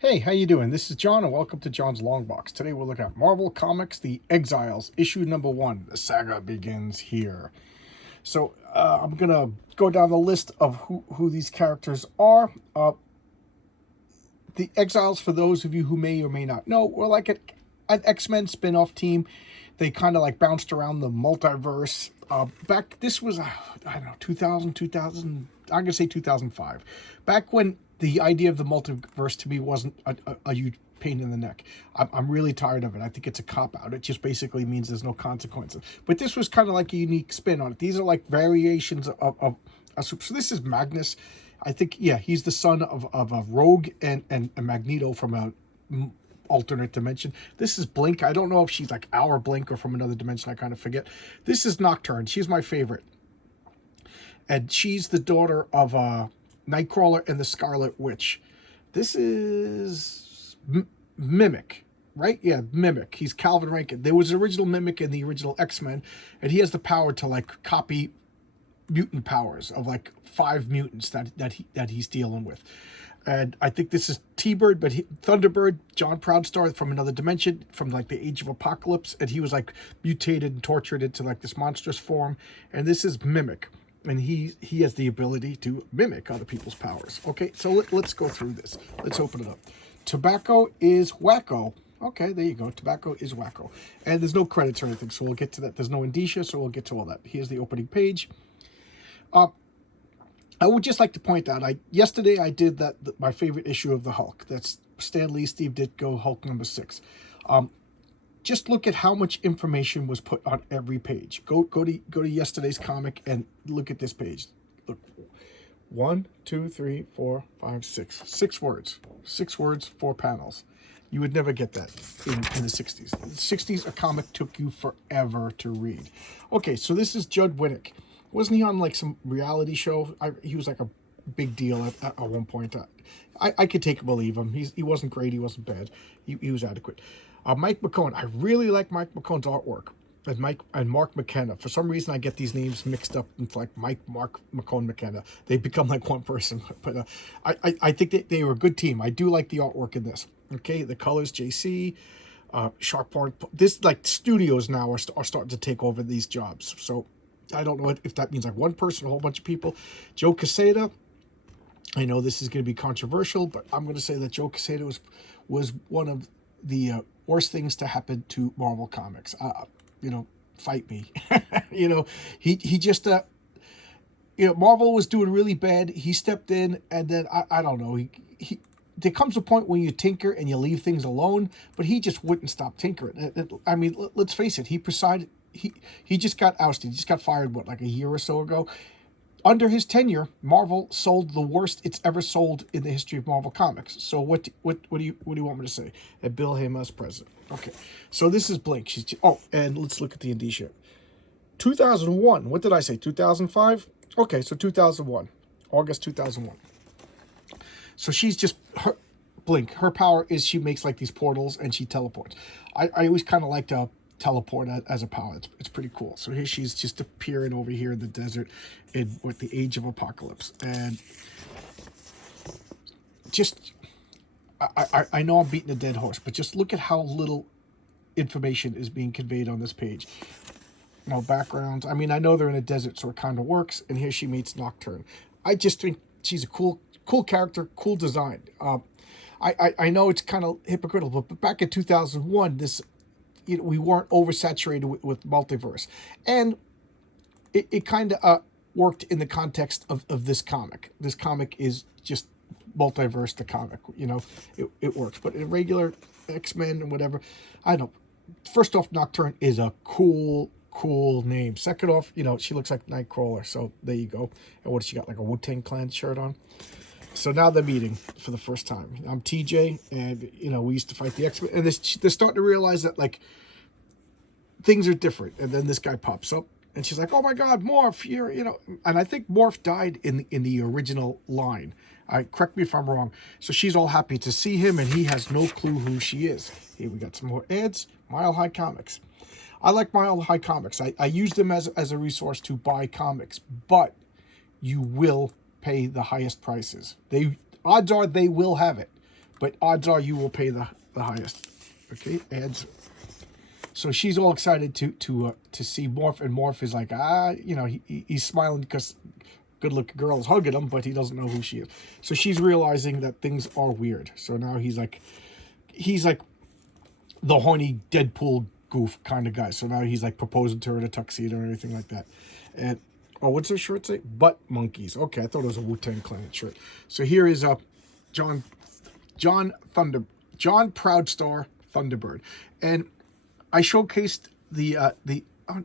Hey, how you doing? This is John, and welcome to John's Long Box. Today we're looking at Marvel Comics, The Exiles, issue number 1. The saga begins here. So I'm gonna go down the list of who these characters are. The Exiles, for those of you who may or may not know, were like an X-Men spin-off team. They kind of like bounced around the multiverse. This was, I don't know, 2000, I'm going to say 2005. Back when the idea of the multiverse to me wasn't a huge pain in the neck. I'm really tired of it. I think it's a cop-out. It just basically means there's no consequences. But this was kind of like a unique spin on it. These are like variations of so this is Magnus. I think, yeah, he's the son of a Rogue and a Magneto from a alternate dimension. This is Blink. I don't know if she's like our Blink or from another dimension. I kind of forget. This is Nocturne. She's my favorite. And she's the daughter of Nightcrawler and the Scarlet Witch. This is Mimic, right? Yeah, Mimic. He's Calvin Rankin. There was an original Mimic in the original X-Men, and he has the power to like copy mutant powers of like 5 mutants that he's dealing with. And I think this is T-Bird, but Thunderbird, John Proudstar from another dimension, from like the Age of Apocalypse, and he was like mutated and tortured into like this monstrous form. And this is Mimic, and he has the ability to mimic other people's powers. Okay, so let's go through this. Let's open it up. Tobacco is Wacko. Okay, there you go. Tobacco is Wacko. And there's no credits or anything, so we'll get to that. There's no indicia, so we'll get to all that. Here's the opening page. I would just like to point out, yesterday I did my favorite issue of the Hulk. That's Stan Lee, Steve Ditko, Hulk number 6. Just look at how much information was put on every page. Go to yesterday's comic and look at this page. Look, 1, 2, 3, 4, 5, 6. 6 words. 6 words, 4 panels. You would never get that in the 60s. In the 60s, a comic took you forever to read. Okay, so this is Judd Winnick. Wasn't he on like some reality show? He was like a big deal at one point. I could take him or leave him. He wasn't great. He wasn't bad. He was adequate. Mike McKone. I really like Mike McKone's artwork. And Mark McKenna. For some reason, I get these names mixed up into like Mark McKone, McKenna. They become like one person. But I think they were a good team. I do like the artwork in this. Okay, the colors, JC, Sharp Point. This like studios now are starting to take over these jobs. So I don't know if that means like one person, a whole bunch of people. Joe Quesada. I know this is going to be controversial, but I'm going to say that Joe Quesada was one of the worst things to happen to Marvel Comics. Fight me. He just Marvel was doing really bad. He stepped in, and then I don't know. There comes a point when you tinker and you leave things alone, but he just wouldn't stop tinkering. I mean, let's face it. He just got ousted. He just got fired, like a year or so ago. Under his tenure, Marvel sold the worst it's ever sold in the history of Marvel Comics. So what do you want me to say? That Bill Heyman's president. Okay, so this is Blink. And let's look at the indicia. 2001. What did I say? 2005. Okay, so 2001, August 2001. So she's just Blink. Her power is she makes like these portals and she teleports. I always kind of like to teleport as a power. It's pretty cool. So here she's just appearing over here in the desert in the Age of Apocalypse. And just I know I'm beating a dead horse, but just look at how little information is being conveyed on this page. No backgrounds. I mean, I know they're in a desert, so it kind of works. And here she meets Nocturne. I just think she's a cool character, cool design. I know it's kind of hypocritical, but back in 2001, we weren't oversaturated with multiverse, and it kind of worked in the context of this comic. This comic is just multiverse the comic. It works. But in regular X-Men and whatever, I don't know. First off, Nocturne is a cool name. Second off, she looks like Nightcrawler. So there you go. And what, she got like a Wu-Tang Clan shirt on? So now they're meeting for the first time. I'm TJ, and we used to fight the X-Men, and they're starting to realize that like things are different. And then this guy pops up, and she's like, "Oh my God, Morph!" And I think Morph died in the original line. Correct me if I'm wrong. So she's all happy to see him, and he has no clue who she is. Here we got some more ads. Mile High Comics. I like Mile High Comics. I use them as a resource to buy comics, but you will pay the highest prices. Odds are they will have it. but odds are you will pay the highest. Okay, and so she's all excited to see Morph, and Morph is like, he's smiling because good-looking girl is hugging him, but he doesn't know who she is. So she's realizing that things are weird. So now he's like the horny Deadpool goof kind of guy. So now he's like proposing to her in a tuxedo or anything like that. And what's her shirt say? Butt monkeys. Okay, I thought it was a Wu-Tang Clan shirt. So here is John Proudstar Thunderbird, and I showcased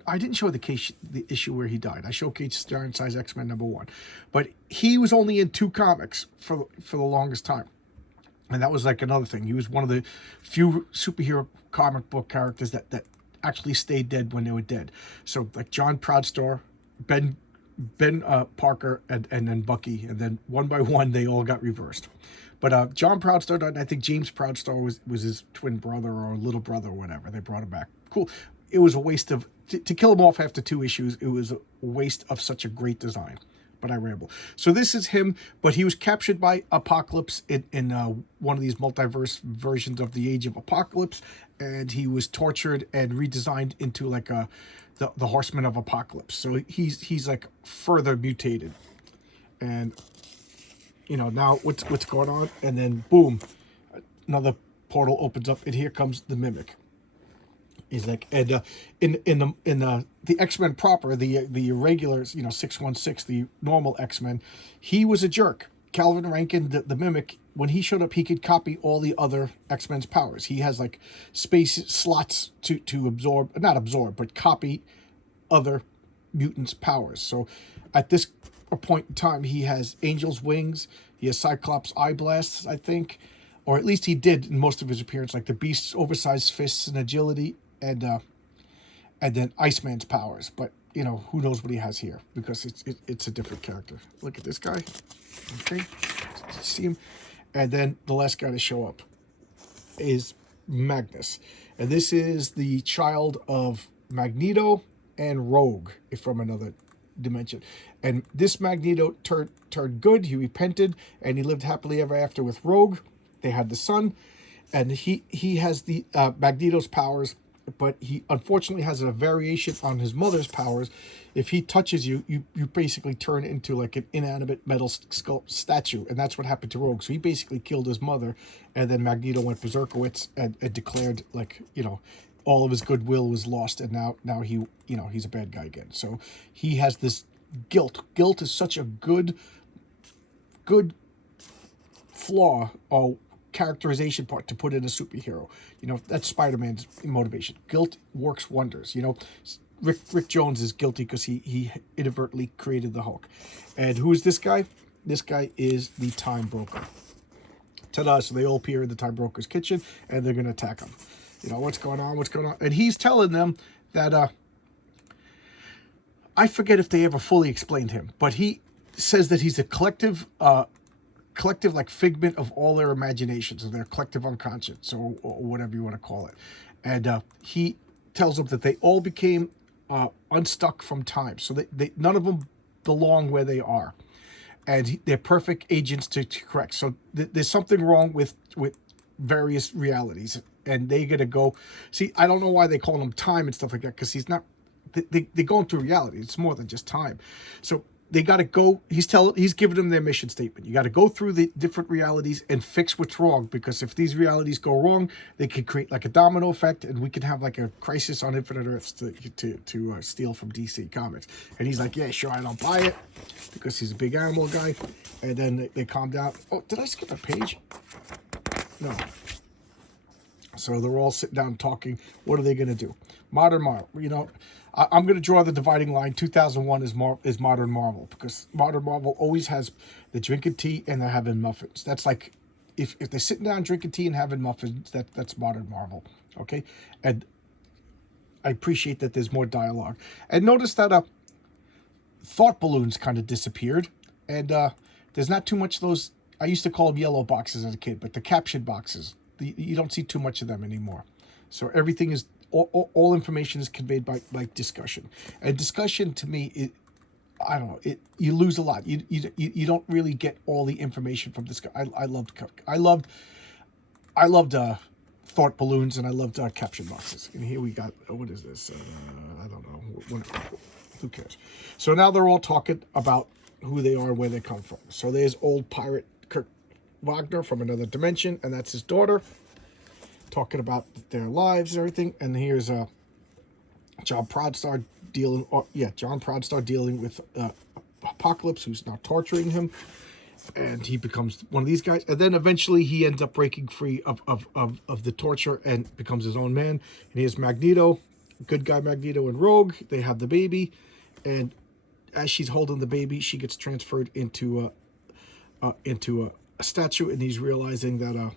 I didn't show the issue where he died. I showcased Giant Size X-Men #1, but he was only in 2 comics for the longest time, and that was like another thing. He was one of the few superhero comic book characters that actually stayed dead when they were dead. So like John Proudstar, Ben Parker, and then Bucky, and then one by one they all got reversed. But John Proudstar died, and I think James Proudstar was his twin brother or little brother or whatever. They brought him back. Cool. It was a waste of to kill him off after 2 issues. It was a waste of such a great design. But I ramble. So this is him, but he was captured by Apocalypse in one of these multiverse versions of the Age of Apocalypse, and he was tortured and redesigned into like the Horseman of Apocalypse. So he's like further mutated, and now what's going on, and then boom, another portal opens up, and here comes the Mimic. He's like, and in the X-Men proper, the regulars, 616, the normal X-Men, he was a jerk. Calvin Rankin, the Mimic, when he showed up, he could copy all the other X-Men's powers. He has like space slots to not absorb, but copy other mutants' powers. So at this point in time, he has Angel's Wings, he has Cyclops' Eye Blasts, I think, or at least he did in most of his appearances, like the Beast's oversized fists and agility, and then Iceman's powers. But who knows what he has here, because it's a different character. Look at this guy. Okay, see him. And then the last guy to show up is Magnus, and this is the child of Magneto and Rogue from another dimension. And this Magneto turned good. He repented, and he lived happily ever after with Rogue. They had the son, and he has the Magneto's powers, but he unfortunately has a variation on his mother's powers. If he touches you, you basically turn into like an inanimate metal statue, and that's what happened to Rogue. So he basically killed his mother, and then Magneto went berserkowitz and declared, like, all of his goodwill was lost, and now he's a bad guy again. So he has this guilt. Guilt is such a good flaw or characterization part to put in a superhero. That's Spider-Man's motivation. Guilt works wonders. Rick Jones is guilty because he inadvertently created the Hulk. And who is this guy? This guy is the Time Broker. Ta-da! So they all appear in the Time Broker's kitchen, and they're going to attack him. What's going on? And he's telling them that, I forget if they ever fully explained him, but he says that he's a collective like figment of all their imaginations, or their collective unconscious, or whatever you want to call it. And he tells them that they all became unstuck from time. So they none of them belong where they are. And they're perfect agents to correct. So there's something wrong with various realities. And they got to go. See, I don't know why they call him time and stuff like that, because he's not. They're going through reality. It's more than just time. So they got to go. He's giving them their mission statement. You got to go through the different realities and fix what's wrong, because if these realities go wrong, they could create like a domino effect, and we could have like a Crisis on Infinite Earths to steal from DC Comics. And he's like, yeah, sure, I don't buy it, because he's a big animal guy. And then they calm down. Oh, did I skip a page? No. So they're all sitting down talking. What are they going to do? Modern Marvel. I'm going to draw the dividing line. 2001 is Modern Marvel, because Modern Marvel always has the drinking tea and they're having muffins. That's like, if they're sitting down drinking tea and having muffins, that's Modern Marvel. Okay? And I appreciate that there's more dialogue. And notice that thought balloons kind of disappeared. And there's not too much of those. I used to call them yellow boxes as a kid, but the caption boxes. You don't see too much of them anymore. So everything is, all information is conveyed by discussion. And discussion, to me, I don't know, you lose a lot. You don't really get all the information from this. I loved I loved thought balloons, and I loved caption boxes. And here we got, what is this? I don't know. Who cares? So now they're all talking about who they are and where they come from. So there's old pirate Kirk Wagner from another dimension, and that's his daughter, talking about their lives and everything. And here's John Prodstar dealing with Apocalypse, who's now torturing him, and he becomes one of these guys. And then eventually he ends up breaking free of the torture and becomes his own man. And here's Magneto, good guy Magneto and Rogue. They have the baby, and as she's holding the baby, she gets transferred into a statue, and he's realizing that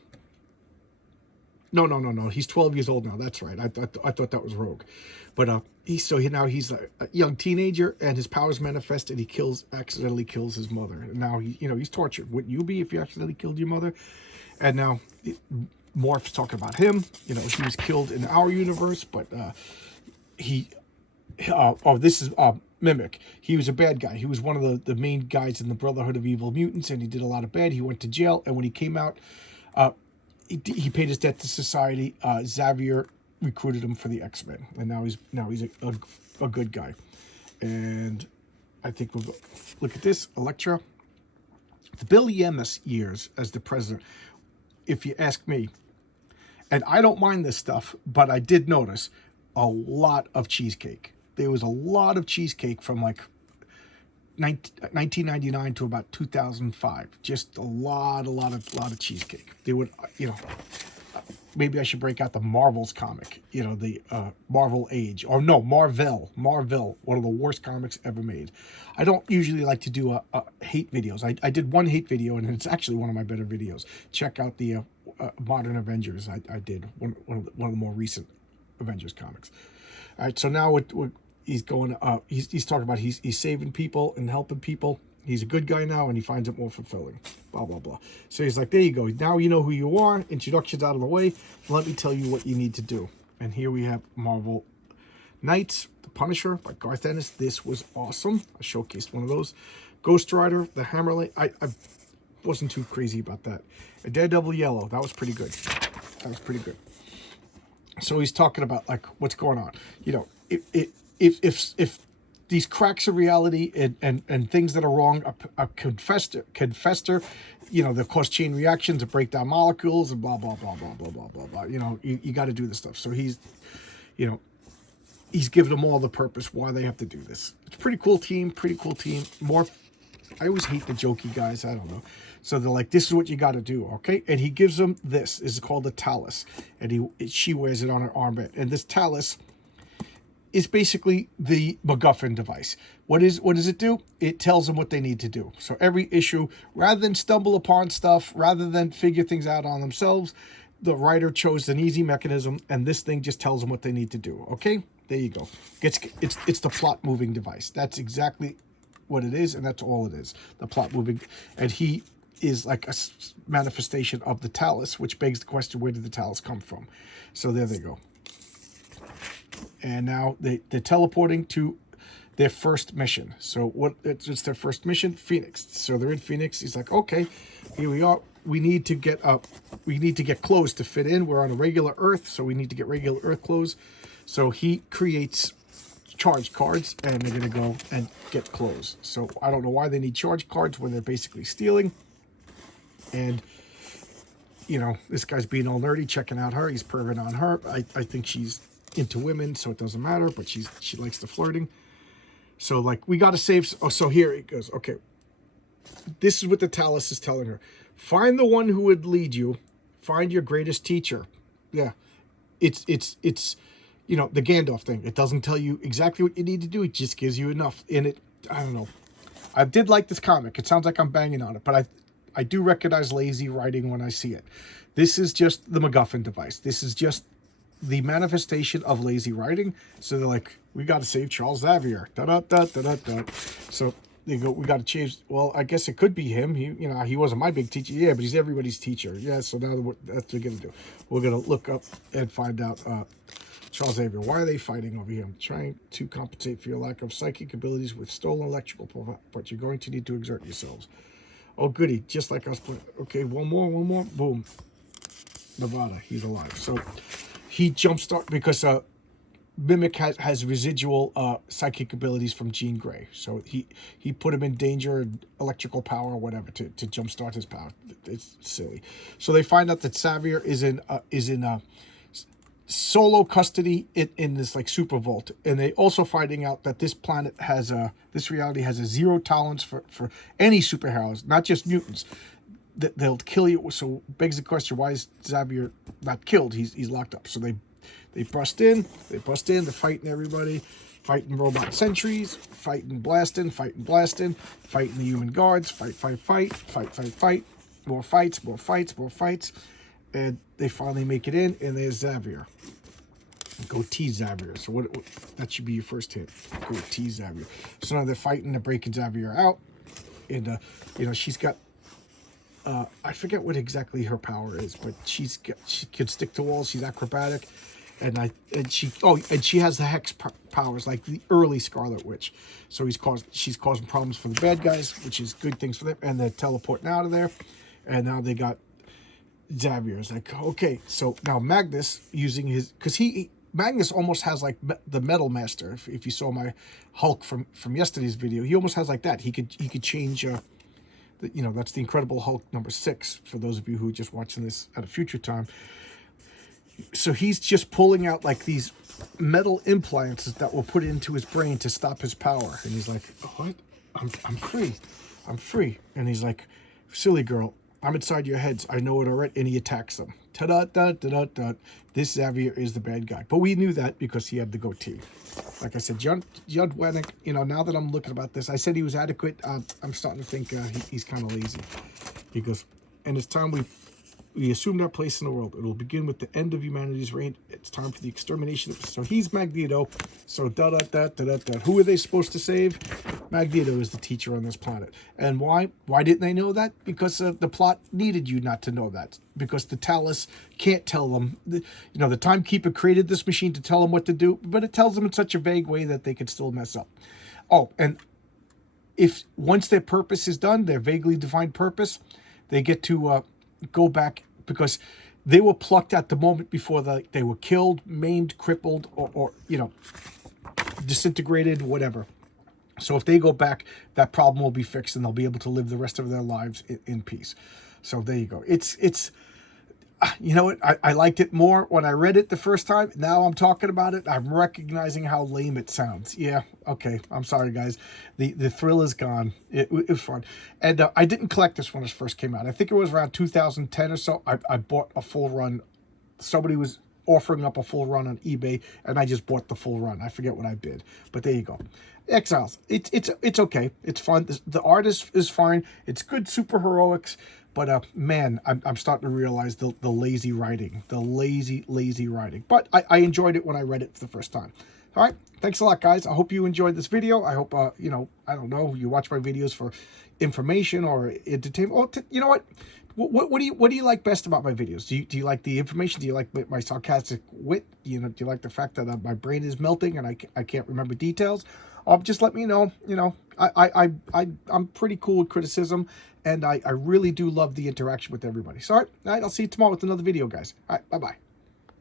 no, he's 12 years old now. That's right. I thought that was Rogue, but he's a young teenager, and his powers manifest, and he accidentally kills his mother. And now he's tortured. Wouldn't you be if you accidentally killed your mother? And now Morph's talking about him. He was killed in our universe, but this is Mimic. He was a bad guy. He was one of the main guys in the Brotherhood of Evil Mutants, and he did a lot of bad. He went to jail, and when he came out, he paid his debt to society. Xavier recruited him for the X-Men, and now he's a good guy. And I think we'll go look at this. Elektra. The Bill Yemas years as the president, if you ask me, and I don't mind this stuff, but I did notice a lot of cheesecake. There was a lot of cheesecake from like 1999 to about 2005. Just a lot of cheesecake. They would, maybe I should break out the Marvel's comic, the Marvel Age, or no, Marvel, one of the worst comics ever made. I don't usually like to do hate videos. I did one hate video, and it's actually one of my better videos. Check out the Modern Avengers. I did one of the more recent Avengers comics. All right, so now he's going. He's talking about he's saving people and helping people. He's a good guy now, and he finds it more fulfilling. Blah blah blah. So he's like, there you go. Now you know who you are. Introductions out of the way. Let me tell you what you need to do. And here we have Marvel Knights, The Punisher by Garth Ennis. This was awesome. I showcased one of those. Ghost Rider, The Hammerlane. I wasn't too crazy about that. And Daredevil Yellow. That was pretty good. So he's talking about like what's going on. If these cracks of reality and things that are wrong could fester, they'll cause chain reactions and break down molecules and blah blah blah blah blah blah blah blah. You got to do this stuff. So he's giving them all the purpose why they have to do this. It's a pretty cool team. More, I always hate the jokey guys. I don't know. So they're like, this is what you got to do, okay? And he gives them this. This is called a Talus, and she wears it on her armband. And this Talus is basically the MacGuffin device. What does it do? It tells them what they need to do. So every issue, rather than stumble upon stuff, rather than figure things out on themselves, the writer chose an easy mechanism, and this thing just tells them what they need to do. Okay, there you go. It's the plot moving device. That's exactly what it is, and that's all it is. The plot moving, and he is like a manifestation of the Talus, which begs the question: where did the Talus come from? So there they go. And now they're teleporting to their first mission. So it's their first mission, Phoenix. So they're in Phoenix. He's like, okay, here we are. We need to get clothes to fit in. We're on a regular Earth, so we need to get regular Earth clothes. So he creates charge cards, and they're gonna go and get clothes. So I don't know why they need charge cards when they're basically stealing. And this guy's being all nerdy, checking out her. He's perving on her. I think she's into women, so it doesn't matter, but she likes the flirting. So like, we got to save. Oh, so here it goes. Okay, this is what the Talus is telling her: find the one who would lead you, find your greatest teacher. Yeah, it's the Gandalf thing. It doesn't tell you exactly what you need to do. It just gives you enough. In it, I don't know. I did like this comic. It sounds like I'm banging on it, but I do recognize lazy writing when I see it. This is just the MacGuffin device. This is just the manifestation of lazy writing. So they're like, we got to save Charles Xavier. Da-da-da-da-da-da. So they go, we got to change. Well, I guess it could be him. He wasn't my big teacher. Yeah, but he's everybody's teacher. Yeah, so now that's what we're going to do. We're going to look up and find out Charles Xavier. Why are they fighting over him? Trying to compensate for your lack of psychic abilities with stolen electrical power, but you're going to need to exert yourselves. Oh, goody. Just like us. Okay, one more. Boom. Nevada. He's alive. So he jumpstart because Mimic has residual psychic abilities from Jean Grey. So he put him in danger, electrical power, or whatever, to jumpstart his power. It's silly. So they find out that Xavier is in solo custody in this like super vault, and they also finding out that this planet has this reality has a zero tolerance for any superheroes, not just mutants. They'll kill you. So begs the question, why is Xavier not killed? He's locked up. So they bust in, they're fighting everybody, fighting robot sentries, fighting blasting, fighting the human guards, fight, more fights, and they finally make it in, and there's Xavier. Go T Xavier. So what that should be your first hit. Go T Xavier. So now they're fighting, they're breaking Xavier out, and she's got I forget what exactly her power is, but she can stick to walls. She's acrobatic, and she has the hex powers like the early Scarlet Witch. So she's causing problems for the bad guys, which is good things for them, and they're teleporting out of there. And now they got Xavier. It's like, okay, so now Magnus using his, because Magnus almost has like the Metal Master. If you saw my Hulk from yesterday's video, he almost has like that. He could change. That's the Incredible Hulk #6 for those of you who are just watching this at a future time. So he's just pulling out like these metal implants that were put into his brain to stop his power. And he's like, what? I'm free. And he's like, silly girl, I'm inside your heads. I know it already. And he attacks them. Ta-da-da-da-da-da. This Xavier is the bad guy. But we knew that because he had the goatee. Like I said, Judd Wennick, now that I'm looking about this, I said he was adequate. I'm starting to think he's kind of lazy. He goes, and it's time we assumed our place in the world. It will begin with the end of humanity's reign. It's time for the extermination. So he's Magneto. So da-da-da-da-da-da. Who are they supposed to save? Magneto is the teacher on this planet. And why? Why didn't they know that? Because the plot needed you not to know that. Because the Talus can't tell them. The Timekeeper created this machine to tell them what to do, but it tells them in such a vague way that they could still mess up. Oh, and if once their purpose is done, their vaguely defined purpose, they get to go back, because they were plucked at the moment before they were killed, maimed, crippled, or disintegrated, whatever. So if they go back, that problem will be fixed, and they'll be able to live the rest of their lives in peace. So there you go. It's you know what? I liked it more when I read it the first time. Now I'm talking about it, I'm recognizing how lame it sounds. Yeah, okay. I'm sorry, guys. The thrill is gone. It was fun. And I didn't collect this when it first came out. I think it was around 2010 or so. I bought a full run. Somebody was offering up a full run on eBay, and I just bought the full run. I forget what I bid. But there you go. Exiles. It's okay. It's fun. The art is fine. It's good super heroics. But man, I'm starting to realize the lazy writing, the lazy writing. But I enjoyed it when I read it for the first time. All right, thanks a lot, guys. I hope you enjoyed this video. I hope I don't know, you watch my videos for information or entertainment. Oh, you know what? What do you like best about my videos? Do you like the information? Do you like my sarcastic wit? Do you like the fact that my brain is melting and I can't remember details? Just let me know. I'm pretty cool with criticism, and I really do love the interaction with everybody. So, all right, I'll see you tomorrow with another video, guys. All right, bye-bye.